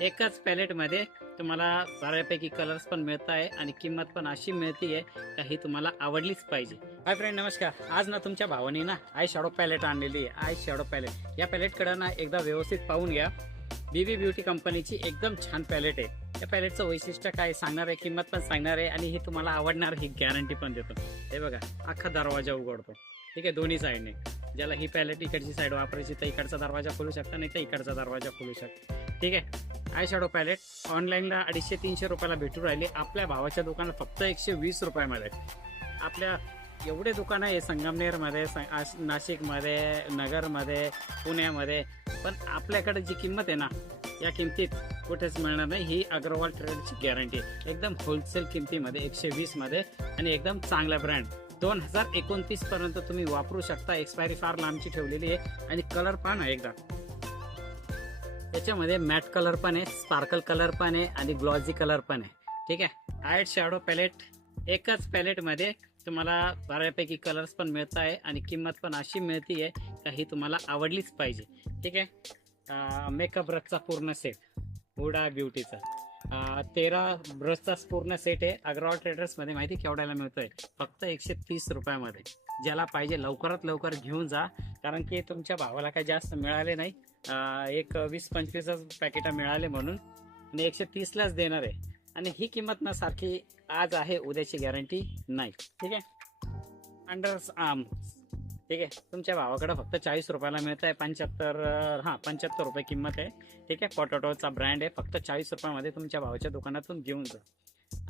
एकाच पॅलेटमध्ये तुम्हाला बऱ्यापैकी कलर्स पण मिळत आहे आणि किंमत पण अशी मिळतीये का ही तुम्हाला आवडलीच पाहिजे. हाय फ्रेंड, नमस्कार. आज ना तुमच्या भावानी ना आय शॅडो पॅलेट आणलेली आहे. आय शॅडो पॅलेट या पॅलेटकडे ना एकदा व्यवस्थित पाहून घ्या. बीबी ब्युटी कंपनीची एकदम छान पॅलेट आहे. या पॅलेटचं वैशिष्ट्य काय सांगणार आहे, किंमत पण सांगणार आहे आणि ही तुम्हाला आवडणार ही गॅरंटी पण देतो. हे बघा, अख्खा दरवाजा उघडतो. ठीक आहे, दोन्ही साईडने. ज्याला ही पॅलेट इकडची साईड वापरायची तर इकडचा दरवाजा खोलू शकता, नाही तर इकडचा दरवाजा खोलू शकता. ठीक आहे. आय शॅडो पॅलेट ऑनलाईनला 250-300 रुपयाला भेटू राहिले. आपल्या भावाच्या दुकानात फक्त 120 रुपयामध्ये. आपल्या एवढे दुकानं आहे संगमनेरमध्ये, नाशिकमध्ये, नगरमध्ये, पुण्यामध्ये, पण आपल्याकडे जी किंमत आहे ना, या किमतीत कुठेच मिळणार नाही. ही अग्रवाल ट्रेडची गॅरंटी आहे. एकदम होलसेल किमतीमध्ये 120 मध्ये आणि एकदम चांगला ब्रँड. 2029 पर्यंत तुम्ही वापरू शकता. एक्सपायरी फार लांबची ठेवलेली आहे आणि कलर पहा ना एकदा. त्याच्यामध्ये मॅट कलर पण आहे, स्पार्कल कलर पण आहे आणि ग्लॉझी कलर पण आहे. ठीक आहे. आय शॅडो पॅलेट एकाच पॅलेटमध्ये तुम्हाला बऱ्यापैकी कलर्स पण मिळत आहे आणि किंमत पण अशी मिळतीये का ही तुम्हाला आवडलीच पाहिजे. ठीक आहे. मेकअप ब्रशचा पूर्ण सेट, हुडा ब्युटीचा 13 ब्रशचा पूर्ण सेट आहे. अग्रवाल ट्रेडर्समध्ये माहिती केवढ्याला मिळतोय? फक्त 130 रुपयामध्ये. ज्याला पाहिजे लवकरात लवकर घेऊन जा, कारण की तुमच्या भावाला काही जास्त मिळाले नाही. एक 20-25 पॅकेट मिळाले म्हणून, आणि 130लाच देणार आहे. आणि ही किंमत ना सारखी आज आहे, उद्याची गॅरंटी नाही. ठीक आहे. Under arm. ठीक आहे. तुमच्या भावाकडे फक्त 40 रुपयाला मिळत आहे. 75 रुपये किंमत आहे. ठीक आहे. पोटॅटोचा ब्रँड आहे. फक्त 40 रुपयामध्ये तुमच्या भावाच्या दुकानातून घेऊन जा.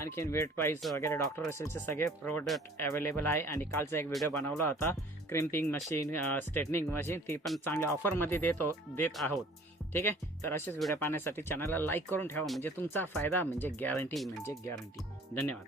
आणखीन वेट प्राईस वगैरे डॉक्टर असेलचे सगळे प्रोडक्ट अवेलेबल आहे. आणि कालचा एक व्हिडिओ बनवला होता, क्रिम्पिंग मशीन, स्ट्रेटनिंग मशीन, ती पण चांगल्या ऑफरमध्ये देत आहोत. ठीक आहे. तर असेच व्हिडिओ पाहण्यासाठी चॅनलला लाईक करून ठेवा, म्हणजे तुमचा फायदा म्हणजे गॅरंटी, म्हणजे गॅरंटी. धन्यवाद.